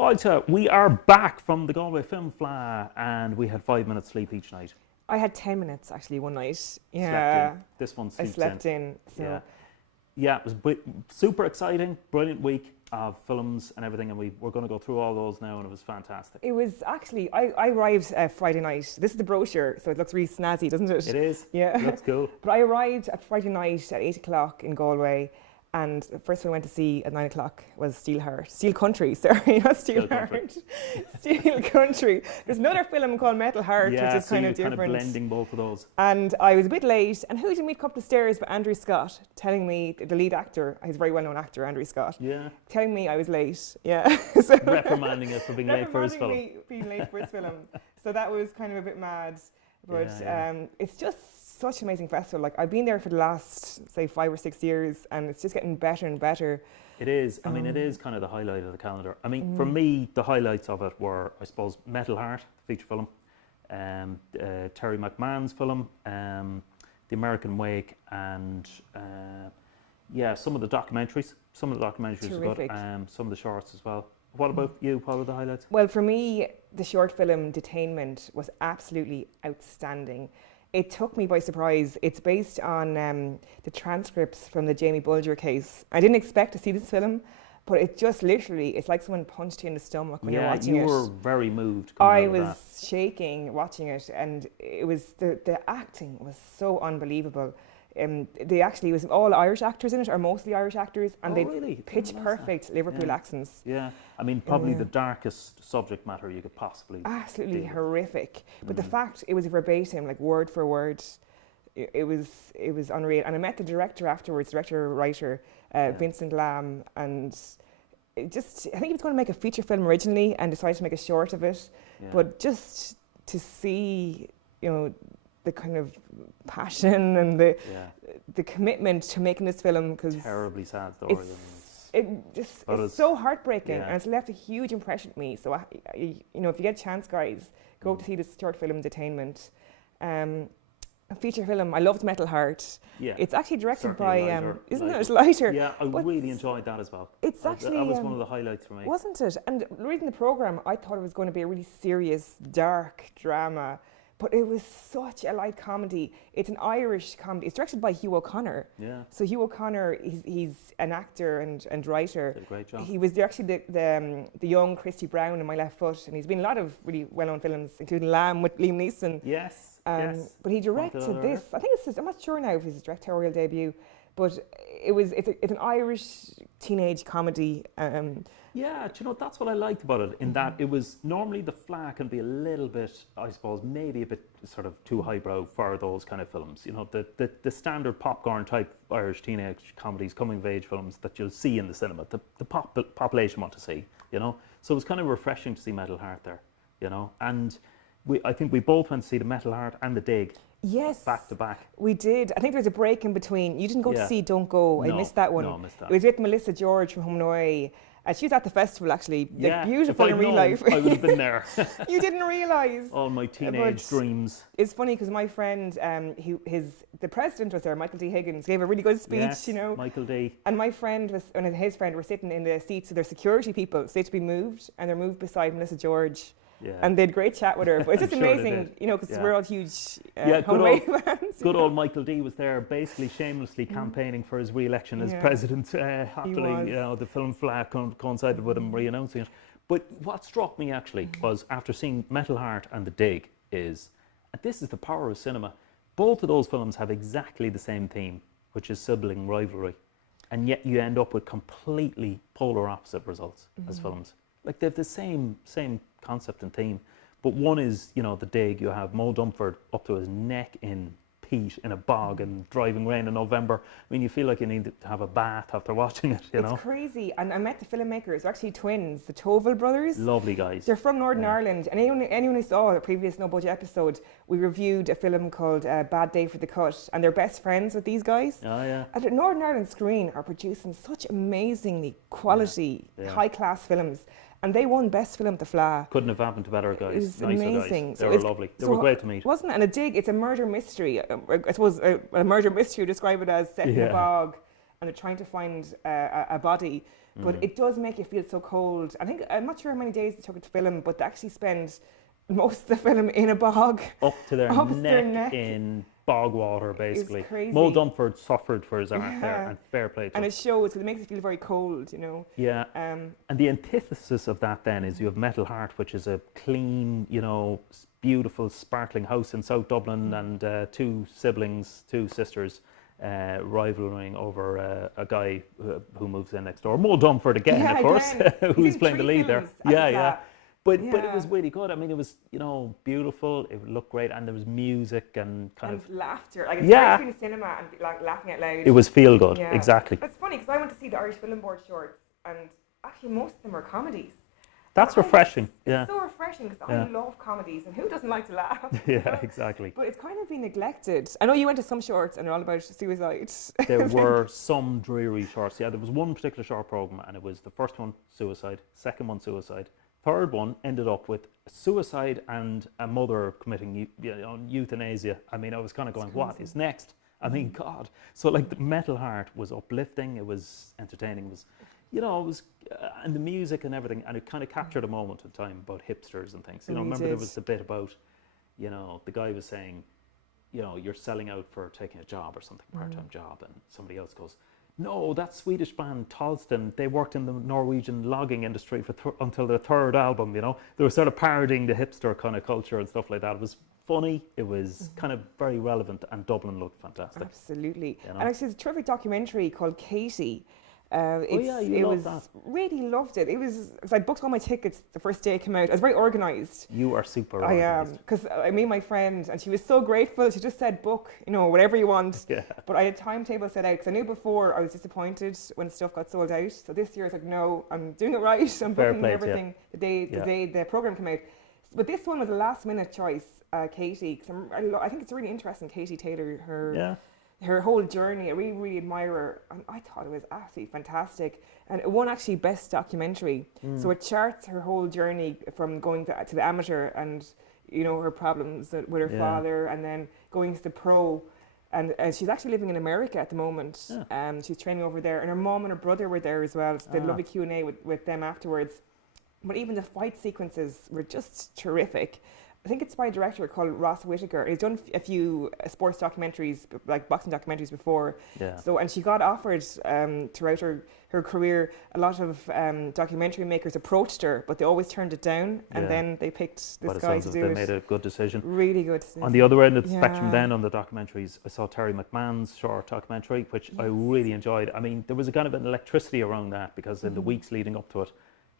Fleadh, we are back from the Galway Film Fleadh and we had 5 minutes sleep each night. I had 10 minutes actually one night. Yeah. Slept in. This one sleeps I slept in. So. Yeah, it was super exciting, brilliant week of films and everything, and we're going to go through all those now, and it was fantastic. It was actually, I arrived Friday night. This is the brochure, so it looks really snazzy, doesn't it? It is. Yeah. It looks cool. But I arrived at Friday night at 8 o'clock in Galway, and the first one I went to see at 9 o'clock was Steel Country, sorry, not Steel Heart. Steel Country. There's another film called Metal Heart, which is kind of different. Kind of blending both of those. And I was a bit late, and who did we come up the stairs but Andrew Scott, telling me, the lead actor, he's a very well-known actor, Andrew Scott, telling me I was late, so reprimanding us for being late for his film. Me being late for his film. So that was kind of a bit mad, but it's just such an amazing festival. Like, I've been there for the last, say, 5 or 6 years, and it's just getting better and better. It is. I mean, it is kind of the highlight of the calendar. I mean, for me, the highlights of it were, I suppose, Metal Heart, the feature film, Terry McMahon's film, The American Wake, and some of the documentaries. Some of the documentaries were good. Some of the shorts as well. What about you? What were the highlights? Well, for me, the short film Detainment was absolutely outstanding. It took me by surprise. It's based on the transcripts from the Jamie Bulger case. I didn't expect to see this film, but it just literally, it's like someone punched you in the stomach when you're watching it. Yeah, you were very moved. I was shaking watching it, and it was the acting was so unbelievable. It was all Irish actors in it, or mostly Irish actors, and pitch perfect Liverpool accents. Yeah, I mean, probably the darkest subject matter you could possibly. Absolutely horrific. But the fact it was verbatim, like word for word, it was unreal. And I met the director afterwards, writer Vincent Lamb, and I think he was going to make a feature film originally and decided to make a short of it. Yeah. But just to see, the kind of passion and the commitment to making this film, because terribly sad story. It's so heartbreaking, and it's left a huge impression on me. So if you get a chance, guys, go to see this short film Detainment. A feature film. I loved Metal Heart. Yeah, it's actually directed by isn't it lighter? Yeah, I really enjoyed that as well. It's actually that was one of the highlights for me, wasn't it? And reading the programme, I thought it was going to be a really serious, dark drama. But it was such a light comedy. It's an Irish comedy. It's directed by Hugh O'Connor. Yeah. So Hugh O'Connor, he's an actor and writer. Did a great job. He was actually the young Christy Brown in My Left Foot, and he's been in a lot of really well-known films, including Lamb with Liam Neeson. Yes. But he directed this. I think I'm not sure now if it's his directorial debut, but it's an Irish teenage comedy. Yeah, do you know, that's what I liked about it, in that it was, normally the Fleadh can be a little bit, I suppose, maybe a bit sort of too highbrow for those kind of films. You know, the standard popcorn type Irish teenage comedies, coming of age films that you'll see in the cinema, the population want to see, So it was kind of refreshing to see Metal Heart there, And I think we both went to see the Metal Heart and the Dig. Yes. Back to back. We did. I think there was a break in between. You didn't go to see Don't Go. I missed that one. No, I missed that. It was with Melissa George from Home and Away. She was at the festival, actually. Beautiful in real life. I would have been there. You didn't realise. All my teenage dreams. It's funny because my friend, the president was there, Michael D. Higgins, gave a really good speech, Michael D. And my friend and his friend were sitting in the seats of their security people, so they had to be moved, and they're moved beside Melissa George. Yeah. And they had a great chat with her. But it's just amazing, because we're all huge fans. Good old Michael D was there, basically shamelessly campaigning for his re-election as president. Happily, the film Fleadh coincided with him re-announcing it. But what struck me actually was, after seeing Metal Heart and The Dig, and this is the power of cinema, both of those films have exactly the same theme, which is sibling rivalry. And yet you end up with completely polar opposite results as films. Like, they have the same concept and theme, but one is, The Dig, you have Mo Dumford up to his neck in peat in a bog and driving rain in November. I mean, you feel like you need to have a bath after watching it, It's crazy. And I met the filmmakers. They're actually twins, the Tovell brothers. Lovely guys. They're from Northern Ireland. And anyone who saw the previous No Budget episode, we reviewed a film called Bad Day for the Cut, and they're best friends with these guys. Oh, yeah. At the Northern Ireland Screen are producing such amazingly quality, high-class films. And they won Best Film at the Fleadh. Couldn't have happened to better guys. It was nicer amazing. Guys. They were lovely. They were great to meet. Wasn't it? And A Dig, it's a murder mystery. I suppose a murder mystery, describe it as, set in a bog. and they're trying to find a body. But it does make you feel so cold. I think, I'm not sure how many days it took it to film, but they actually spend most of the film in a bog. Up to their, Up to their neck neck. in bog water, basically. It's crazy. Mo Dunford suffered for his art there, Yeah. and fair play to And him. it shows, because it makes you feel very cold, you know. Yeah. Um, And the antithesis of that then is you have Metal Heart, which is a clean, you know, beautiful, sparkling house in South Dublin, and two siblings, two sisters, rivaling over a guy who moves in next door. Mo Dunford again, Yeah, of course, again. who's He's in playing the 3 lead there. films after Yeah, yeah. that. But it Yeah. was really good. I mean, it was, you know, beautiful. It looked great, and there was music and kind And of. laughter. Like, it's Yeah. great to be in the cinema and be, like, laughing out loud. It was feel good, Yeah. exactly. It's funny, because I went to see the Irish Film Board shorts, and actually most of them are comedies. That's And refreshing. It's Yeah, so refreshing, because Yeah. I love comedies, and who doesn't like to laugh? yeah, exactly. But it's kind of been neglected. I know you went to some shorts and they're all about suicide. There were some dreary shorts. Yeah, there was one particular short program, and it was the first one suicide, second one suicide, third one ended up with suicide and a mother committing euthanasia. I mean, I was kind of going, what is next? I mean, God. So like, the Metal Heart was uplifting. It was entertaining. It was, you know, it was, and the music and everything, and it kind of captured a moment in time about hipsters and things. You know, Really remember there did. was a bit about, you know, the guy was saying, you know, you're selling out for taking a job or something, part-time job, and somebody else goes, no, that Swedish band Tolsten, they worked in the Norwegian logging industry for until their third album, you know. They were sort of parodying the hipster kind of culture and stuff like that. It was funny, it was kind of very relevant, and Dublin looked fantastic. Absolutely. You know? And actually, there's a terrific documentary called Katie. Yeah, you love that. Really loved it. It was, because I booked all my tickets the first day it came out. I was very organised. You are super I am, organised. because I made my friend, and she was so grateful. She just said, book, you know, whatever you want. Yeah. But I had a timetable set out, because I knew before I was disappointed when stuff got sold out. So this year I was like, no, I'm doing it right. I'm Fair booking play to you. everything the day the programme came out. But this one was a last minute choice, Katie, because I think it's really interesting, Katie Taylor, her whole journey. I really, really admire her, and I thought it was absolutely fantastic. And it won actually Best Documentary. So it charts her whole journey from going to the amateur, and, you know, her problems with her father, and then going to the pro. And she's actually living in America at the moment. She's training over there, and her mom and her brother were there as well. So they had a lovely Q&A with them afterwards. But even the fight sequences were just terrific. I think it's by a director called Ross Whitaker. He's done a few sports documentaries, like boxing documentaries before. Yeah. So, and she got offered throughout her career, a lot of documentary makers approached her, but they always turned it down, and then they picked this guy to do they it. made a good decision. Really good decision. On the other end of the spectrum Yeah. then, on the documentaries, I saw Terry McMahon's short documentary, which I really enjoyed. I mean, there was a kind of an electricity around that, because in the weeks leading up to it,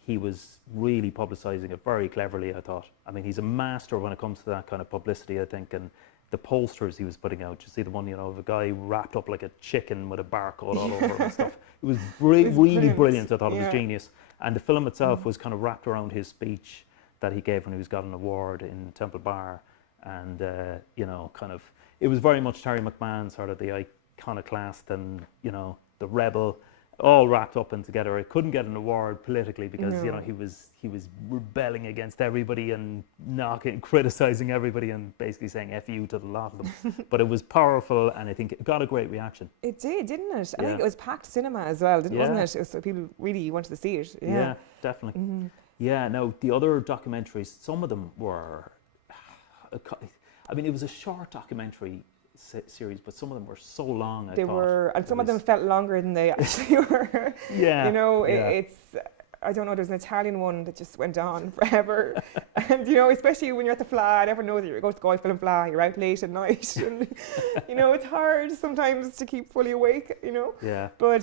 he was really publicising it very cleverly, I thought. I mean, he's a master when it comes to that kind of publicity, I think, and the posters he was putting out. You see the one, you know, of a guy wrapped up like a chicken with a barcode all over him and stuff. It was really brilliant. I thought it was genius. And the film itself was kind of wrapped around his speech that he gave when he was got an award in Temple Bar. And, you know, kind of, it was very much Terry McMahon, sort of the iconoclast and, you know, the rebel, all wrapped up and together. It couldn't get an award politically because you know, he was rebelling against everybody and criticizing everybody and basically saying F you to the lot of them. But it was powerful, and I think it got a great reaction. It did, didn't it? I Yeah. think it was packed cinema as well, wasn't it? It was, so people really wanted to see it. Yeah, definitely. Yeah, no, the other documentaries, some of them were, I mean, it was a short documentary series, but some of them were so long. They were, and some of them felt longer than they actually were. Yeah. You know, yeah. it's, I don't know, there's an Italian one that just went on forever. And, you know, especially when you're at the Fleadh, everyone knows that you're going to go film Fleadh, you're out late at night. And, you know, it's hard sometimes to keep fully awake, you know. Yeah. But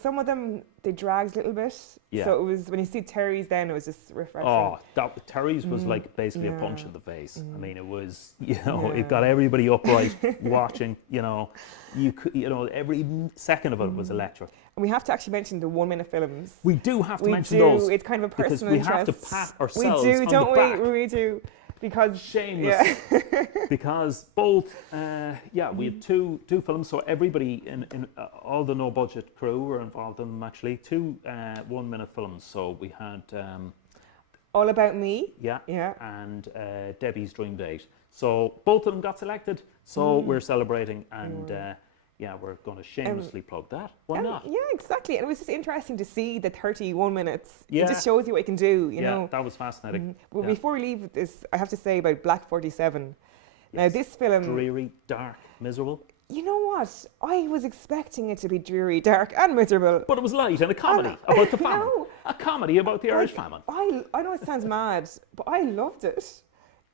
some of them, they dragged a little bit. Yeah. So it was, when you see Terry's then, it was just refreshing. Oh, Terry's was like basically a punch in the face. I mean, it was, you know, Yeah. it got everybody upright watching, you know, every second of it was electric. And we have to actually mention the 1 minute films. We do have to mention those. It's kind of a because personal we interest. have to pat ourselves We do, on don't the back. we? We do. Because Shameless. Because both, we had two films, so everybody in all the no budget crew were involved in them actually. Two 1 minute films. So we had All About Me. yeah, Yeah. and Debbie's Dream Date. So both of them got selected. So we're celebrating, and yeah, we're going to shamelessly plug that. Why not? Yeah, exactly. And it was just interesting to see the 31 minutes. Yeah. It just shows you what you can do, you know. That was fascinating. Well, before we leave this, I have to say about Black 47. Now, this film... Dreary, dark, miserable. You know what? I was expecting it to be dreary, dark and miserable. But it was light and a comedy about the famine. A comedy about the Irish famine. I know it sounds mad, but I loved it.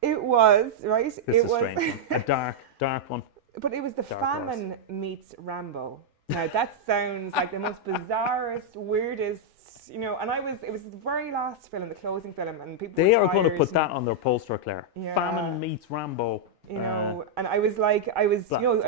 It was, right? This is a strange one. A dark, dark one. But it was the Dark famine meets Rambo. Now, that sounds like the most bizarrest, weirdest, you know, and it was the very last film, the closing film, and people They were are going to tired put that on their poster, Claire. Yeah. Famine meets Rambo. You know, and I was, you know,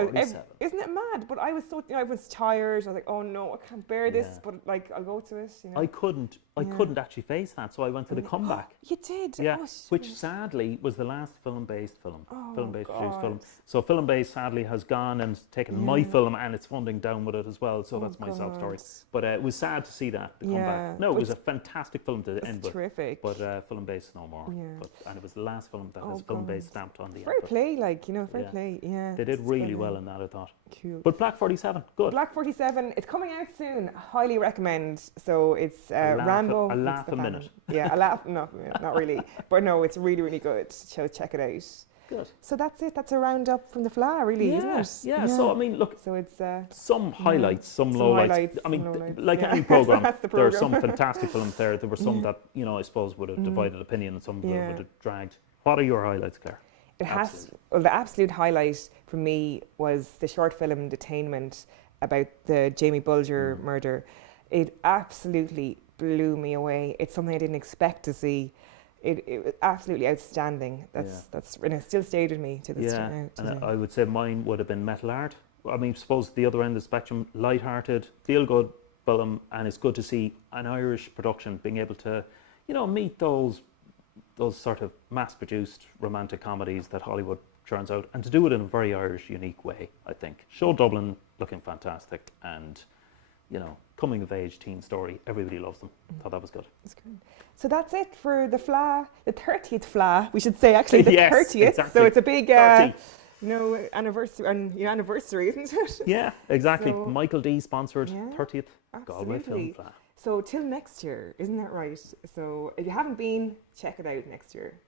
isn't it mad? But I was so, you know, I was tired. I was like, oh no, I can't bear this. But like, I'll go to it. You know? I couldn't actually face that, so I went to the comeback. You did, yeah, oh, which sadly was the last film-based film, film-based produced film. God. So film-based sadly has gone and taken my film and its funding down with it as well. So that's my sob story. But it was sad to see that the comeback. No, it was a fantastic film to end with. Terrific. But film-based no more. Yeah. And it was the last film that has film-based stamped on the end. Fair play, like, you know, fair play. Yeah. They did really well in that, I thought. Cool. But Black 47, good. Black 47, it's coming out soon. Highly recommend. So it's Rambo. A laugh a minute. Yeah, a laugh. No, not really. But no, it's really, really good. So check it out. Good. So that's it. That's a roundup from the Fleadh, really, isn't it? Yeah. So I mean, look. So it's some highlights, some lowlights. I mean, like any program, there are some fantastic films there. There were some that, you know, I suppose would have divided opinion, and some would have dragged. What are your highlights, Claire? Well, the absolute highlight for me was the short film Detainment about the Jamie Bulger murder. It absolutely blew me away. It's something I didn't expect to see. It was absolutely outstanding. That's and it still stayed with me to this day. And I would say mine would have been Metal Art. I mean, suppose the other end of the spectrum, light-hearted, feel-good film, and it's good to see an Irish production being able to, you know, meet those sort of mass-produced romantic comedies that Hollywood churns out, and to do it in a very Irish, unique way, I think. Show Dublin looking fantastic, and, you know, coming-of-age teen story. Everybody loves them. Thought that was good. That's good. So that's it for the Fleadh, the 30th Fleadh, we should say, actually, the 30th. Exactly. So it's a big anniversary, isn't it? Yeah, exactly. So, Michael D sponsored 30th Galway Film Fleadh. So till next year, isn't that right? So if you haven't been, check it out next year.